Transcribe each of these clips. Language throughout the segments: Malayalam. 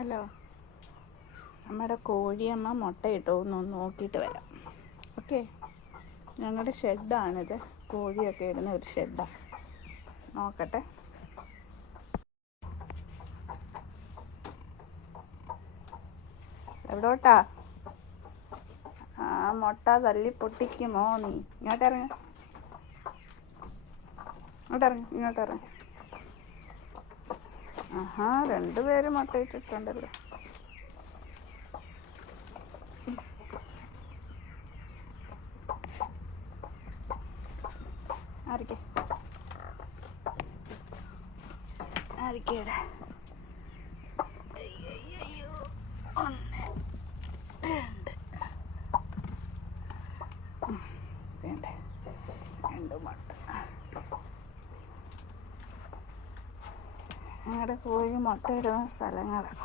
ഹലോ, നമ്മുടെ കോഴിയമ്മ മുട്ടയിട്ടോ എന്നൊന്ന് നോക്കിയിട്ട് വരാം. ഓക്കെ, ഞങ്ങളുടെ ഷെഡാണിത്. കോഴിയൊക്കെ ഇടുന്ന ഒരു ഷെഡാണ്. നോക്കട്ടെ. എവിടോട്ടാ? ആ മുട്ട തല്ലി പൊട്ടിക്കുമോ നീ? ഇങ്ങോട്ടിറങ്ങ, ഇങ്ങോട്ടിറങ്ങ. ആഹാ, രണ്ടുപേര് മുട്ട ഇട്ടിട്ടുണ്ടല്ലോ. ആരിക്കേടെ ഒന്ന് രണ്ട് രണ്ട് മുട്ട. ഞങ്ങളുടെ കോഴി മുട്ടയിടുന്ന സ്ഥലങ്ങളാണ്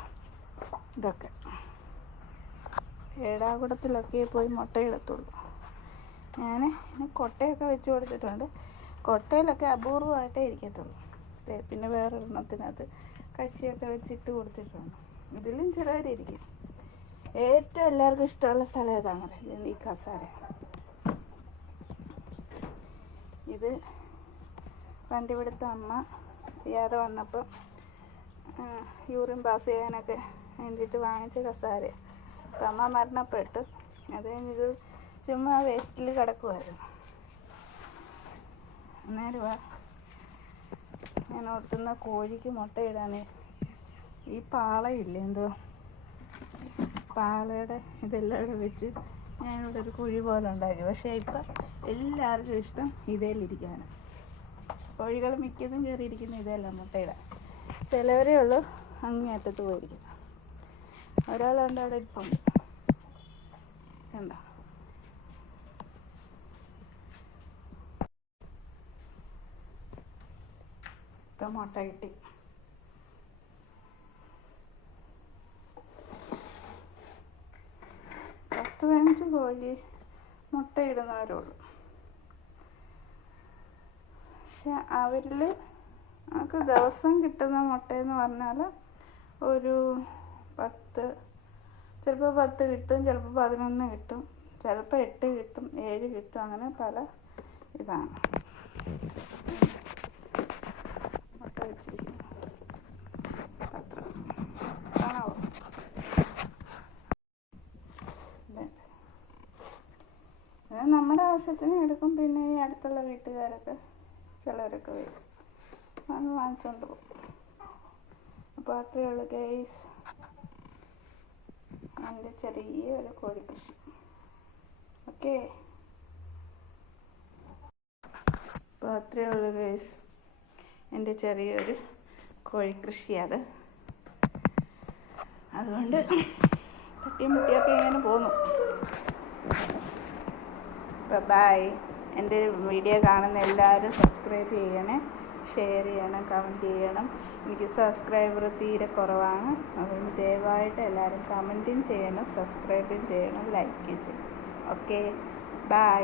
ഇതൊക്കെ. ഏടാകുടത്തിലൊക്കെ പോയി മുട്ടയിടത്തുള്ളൂ. ഞാൻ കൊട്ടയൊക്കെ വെച്ച് കൊടുത്തിട്ടുണ്ട്. കൊട്ടയിലൊക്കെ അപൂർവമായിട്ടേ ഇരിക്കത്തുള്ളൂ. പിന്നെ വേറൊരെണ്ണത്തിനകത്ത് കച്ചിയൊക്കെ വെച്ചിട്ട് കൊടുത്തിട്ടുണ്ട്. ഇതിലും ചിലവരിയ്ക്കും. ഏറ്റവും എല്ലാവർക്കും ഇഷ്ടമുള്ള സ്ഥലം ഏതാണെന്ന് ഈ കസാര. ഇത് പണ്ട് ഇവിടുത്തെ അമ്മ ചെയ്യാതെ വന്നപ്പോൾ യൂറിൻ പാസ് ചെയ്യാനൊക്കെ വേണ്ടിയിട്ട് വാങ്ങിച്ച കസാര. അപ്പം അമ്മ മരണപ്പെട്ടു. അത് കഴിഞ്ഞിത് ചുമ്മാ വേസ്റ്റിൽ കിടക്കുമായിരുന്നു. അന്നേരം ഞാൻ ഓർത്തുന്ന കോഴിക്ക് മുട്ടയിടാനേ ഈ പാളയില്ലേ, എന്തോ പാളയുടെ ഇതെല്ലാം ഇവിടെ വെച്ച് ഞാനിവിടെ ഒരു കുഴി പോലെ ഉണ്ടാക്കി. പക്ഷേ ഇപ്പം എല്ലാവർക്കും ഇഷ്ടം ഇതേലിരിക്കാനാണ്. കോഴികൾ മിക്കതും കയറിയിരിക്കുന്ന ഇതല്ല മുട്ടയിടാൻ. ചിലവരേ ഉള്ളൂ അങ്ങേയറ്റത്ത് പോയിരിക്കുന്നു. ഒരാളുണ്ട് അവിടെ ഇരിപ്പുണ്ട്, കണ്ടോ? ഇപ്പം മുട്ട കിട്ടി. പത്ത് 15 കോഴി മുട്ടയിടുന്നവരുള്ളൂ. പക്ഷെ അവരിൽ നമുക്ക് ദിവസം കിട്ടുന്ന മുട്ടയെന്ന് പറഞ്ഞാൽ ഒരു 10, ചിലപ്പോൾ 10 കിട്ടും, ചിലപ്പോൾ 11 കിട്ടും, ചിലപ്പോൾ 8 കിട്ടും, 7 കിട്ടും. അങ്ങനെ പല ഇതാണ് മുട്ട വെച്ചിരിക്കുന്നത്. കാണാവോ? അത് നമ്മുടെ ആവശ്യത്തിന് എടുക്കും. പിന്നെ ഈ അടുത്തുള്ള വീട്ടുകാരൊക്കെ ചിലരൊക്കെ വരും, അത് വാങ്ങിച്ചുകൊണ്ട് പോകും. അപ്പോൾ അത്രയേ ഉള്ളൂ ഗൈസ്, എൻ്റെ ചെറിയൊരു കോഴിക്കൃഷി. ഓക്കെ, അപ്പോൾ അത്രയേ ഉള്ളൂ ഗൈസ്, എൻ്റെ ചെറിയൊരു കോഴിക്കൃഷിയാണ്. അതുകൊണ്ട് തട്ടിയും മുട്ടിയൊക്കെ ഇങ്ങനെ പോന്നു. ബൈ. എൻ്റെ വീഡിയോ കാണുന്ന എല്ലാവരും സബ്സ്ക്രൈബ് ചെയ്യണേ, ഷെയർ ചെയ്യണം, കമൻറ്റ് ചെയ്യണം. എനിക്ക് സബ്സ്ക്രൈബർ തീരെ കുറവാണ്. അതുകൊണ്ട് ദയവായിട്ട് എല്ലാവരും കമൻറ്റും ചെയ്യണം, സബ്സ്ക്രൈബും ചെയ്യണം, ലൈക്കും ചെയ്യണം. Okay, by.